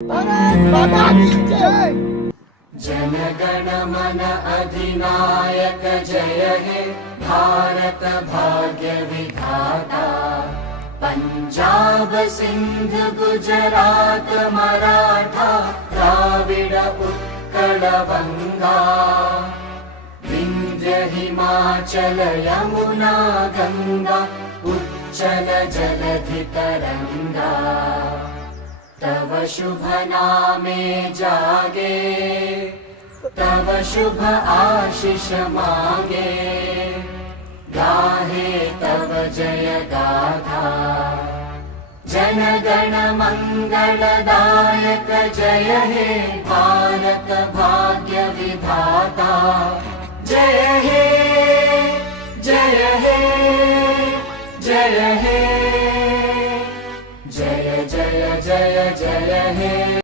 भारत माता की जय। जन गण मन अधिनायक जय हे भारत भाग्य विधाता। पंजाब सिंध गुजरात मराठा द्राविड उत्कल बंगा। विंध्य हिमाचल यमुना गंगा उच्चल जलधि तरंगा। तव शुभ नामे जागे तव शुभ आशीष मांगे। गाहे तव जय गाथा जन गण मंगलदायक जय हे भारत भाग्य विधाता। जय हे जय हे जय हे जय जय जय जय हे।